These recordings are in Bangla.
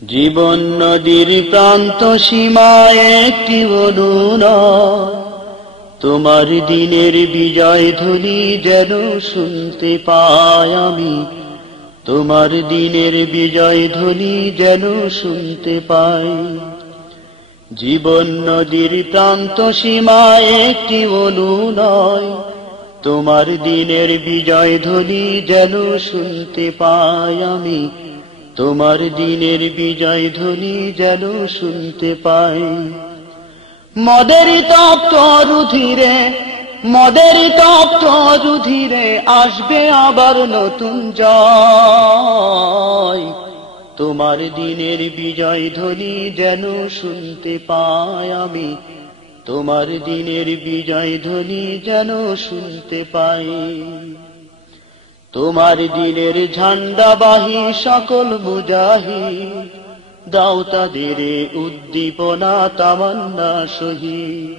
জীবন নদীর প্রান্ত সীমায় একটি অনুনয়, তোমার দিনের বিজয় ধ্বনি যেন শুনতে পাই আমি, তোমার দিনের বিজয় ধ্বনি যেন শুনতে পাই। জীবন নদীর প্রান্ত সীমায় একটি অনুনয়, তোমার দিনের বিজয় ধ্বনি যেন শুনতে পাই আমি, তোমার দিনের বিজয় ধ্বনি যেন শুনতে পাই। মদের তপ্ত রুধিরে, মদের তপ্ত রুধিরে আসবে আবার নতুন জয়, তোমার দিনের বিজয় ধ্বনি যেন শুনতে পাই আমি, তোমার দিনের বিজয় ধ্বনি যেন শুনতে পাই। তোমার দিনের ঝান্ডাবাহী সকল মুজাহিদ, দাও তাদের উদ্দীপনা তামান্না শহীদ।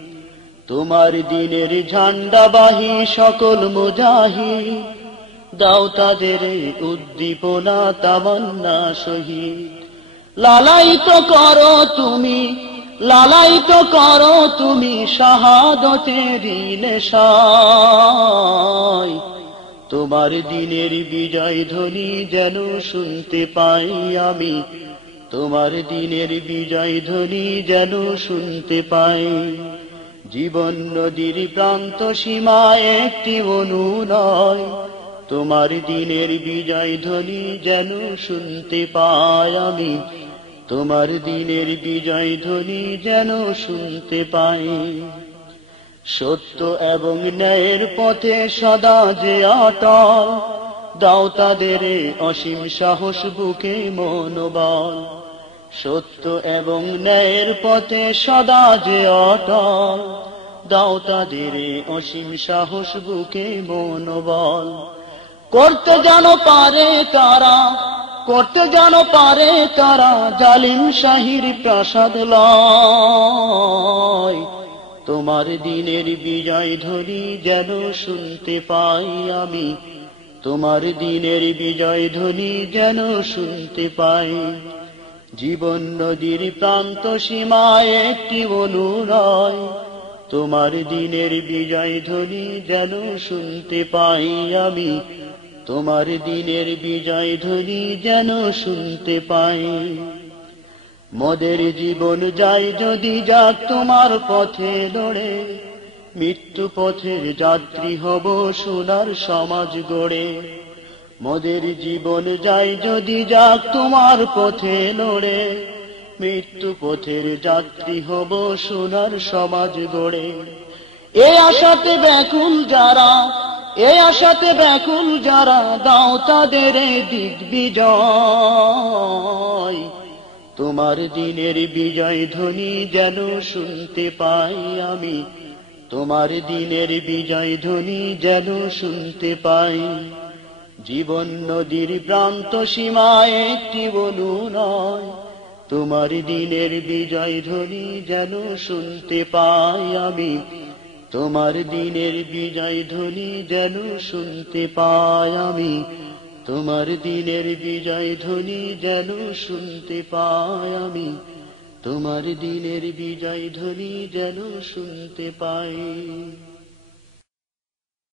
তোমার দিনের ঝান্ডাবাহী সকল মুজাহিদ, দাও তাদের উদ্দীপনা তামান্না শহীদ। লালায়িত করো তুমি, লালায়িত করো তুমি শাহাদতের নেশায়, তোমার দিনের বিজয় ধ্বনি যেন শুনতে পাই আমি, তোমার দিনের বিজয় ধ্বনি যেন শুনতে পাই। জীবন নদীর প্রান্ত সীমায় একটি অনুনয়, তোমার দিনের বিজয় ধ্বনি যেন শুনতে পাই আমি, তোমার দিনের বিজয় ধ্বনি যেন শুনতে পাই। সত্য এবং ন্যায়ের পথে সদা যে অটল, দাও তাদের অসীম সাহস বুকে মনোবল। সত্য এবং ন্যায়ের পথে সদা যে অটল, দাও তাদের অসীম সাহস বুকে মনোবল। করতে যেন পারে তারা, করতে যেন পারে তারা জালিম শাহীর প্রাসাদ লয়, তোমার দিনের বিজয় ধ্বনি যেন শুনতে পাই আমি, তোমার দিনের বিজয় ধ্বনি যেন শুনতে পাই। জীবন নদীর প্রান্ত সীমায় একটি অনুনয়, তোমার দিনের বিজয় ধ্বনি যেন শুনতে পাই আমি, তোমার দিনের বিজয় ধ্বনি যেন শুনতে পাই। মদের জীবন যায় যদি যাক তোমার পথে লড়ে, মৃত্যু পথের যাত্রী হব সোনার সমাজ গড়ে। মদের জীবন যায় যদি যাক তোমার পথে লড়ে, মৃত্যু পথের যাত্রী হব সোনার সমাজ গড়ে। এ আশাতে ব্যাকুল যারা, এ আশাতে ব্যাকুল যারা, দাও তাদের দিগ্বিজয়, তোমার দিনের বিজয় ধ্বনি যেন শুনতে পাই আমি, তোমার দিনের বিজয় ধ্বনি যেন শুনতে পাই। জীবন নদীর প্রান্ত সীমায় একটি অনুনয়, তোমার দিনের বিজয় ধ্বনি যেন শুনতে পাই আমি, তোমার দিনের বিজয় ধ্বনি যেন শুনতে পাই আমি, তোমার দিনের বিজয় ধ্বনি যেন শুনতে পাই আমি, তোমার দিনের বিজয় ধ্বনি যেন শুনতে পাই।